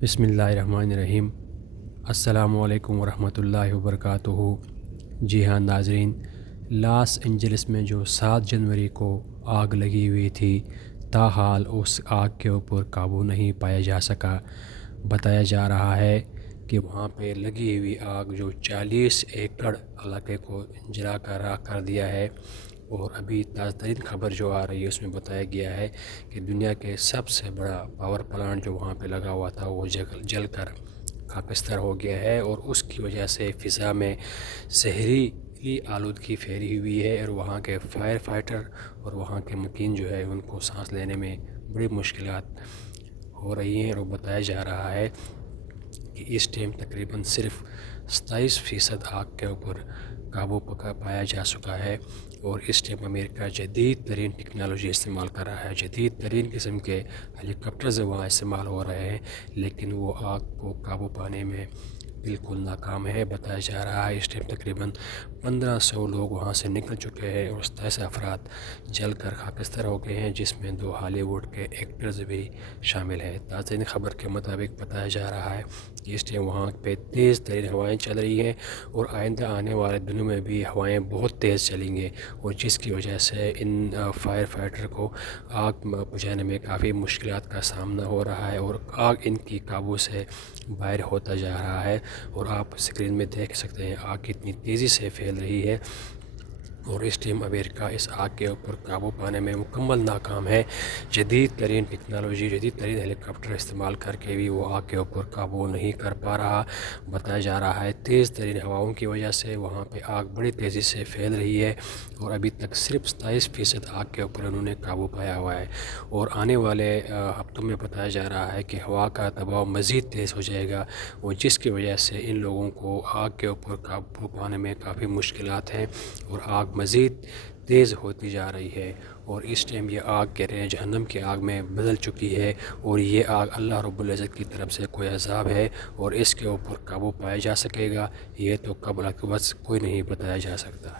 بسم اللہ الرحمن الرحیم۔ السلام علیکم ورحمۃ اللہ وبرکاتہ۔ جی ہاں ناظرین، لاس اینجلس میں جو 7 جنوری کو آگ لگی ہوئی تھی، تاحال اس آگ کے اوپر قابو نہیں پایا جا سکا۔ بتایا جا رہا ہے کہ وہاں پہ لگی ہوئی آگ جو 40 ایکڑ علاقے کو جلا کر راکھ کر دیا ہے، اور ابھی تازہ ترین خبر جو آ رہی ہے اس میں بتایا گیا ہے کہ دنیا کے سب سے بڑا پاور پلانٹ جو وہاں پہ لگا ہوا تھا وہ جل کر خاکستر ہو گیا ہے، اور اس کی وجہ سے فضا میں زہریلی آلودگی پھیلی ہوئی ہے، اور وہاں کے فائر فائٹر اور وہاں کے مکین جو ہے ان کو سانس لینے میں بڑی مشکلات ہو رہی ہیں۔ اور بتایا جا رہا ہے کہ اس ٹائم تقریباً صرف 27% آگ کے اوپر قابو پایا جا چکا ہے، اور اس ٹائم امریکہ جدید ترین ٹیکنالوجی استعمال کر رہا ہے، جدید ترین قسم کے ہیلی کاپٹرز وہاں استعمال ہو رہے ہیں، لیکن وہ آگ کو قابو پانے میں بالکل ناکام ہے۔ بتایا جا رہا ہے اس ٹائم تقریباً 1500 لوگ وہاں سے نکل چکے ہیں، اور 27 افراد جل کر خاکستر ہو گئے ہیں، جس میں 2 ہالی ووڈ کے ایکٹرز بھی شامل ہیں۔ تازہ خبر کے مطابق بتایا جا رہا ہے کہ اس ٹائم وہاں پہ تیز ترین ہوائیں چل رہی ہیں، اور آئندہ آنے والے دنوں میں بھی ہوائیں بہت تیز چلیں گے، اور جس کی وجہ سے ان فائر فائٹر کو آگ بجھانے میں کافی مشکلات کا سامنا ہو رہا ہے، اور آگ ان کی قابو سے باہر ہوتا جا رہا ہے۔ اور آپ اسکرین میں دیکھ سکتے ہیں آگ کتنی تیزی سے پھیل رہی ہے، اور اس ٹائم امریکہ اس آگ کے اوپر قابو پانے میں مکمل ناکام ہے۔ جدید ترین ٹیکنالوجی، جدید ترین ہیلی کاپٹر استعمال کر کے بھی وہ آگ کے اوپر قابو نہیں کر پا رہا۔ بتایا جا رہا ہے تیز ترین ہواؤں کی وجہ سے وہاں پہ آگ بڑی تیزی سے پھیل رہی ہے، اور ابھی تک صرف 27% آگ کے اوپر انہوں نے قابو پایا ہوا ہے، اور آنے والے ہفتوں میں بتایا جا رہا ہے کہ ہوا کا دباؤ مزید تیز ہو جائے گا، اور جس کی وجہ سے ان لوگوں کو آگ کے اوپر قابو پانے میں کافی مشکلات ہیں، اور آگ مزید تیز ہوتی جا رہی ہے، اور اس ٹائم یہ آگ کہہ رہے ہیں جہنم کی آگ میں بدل چکی ہے، اور یہ آگ اللہ رب العزت کی طرف سے کوئی عذاب ہے، اور اس کے اوپر قابو پایا جا سکے گا یہ تو قبل کے وقت کوئی نہیں بتایا جا سکتا۔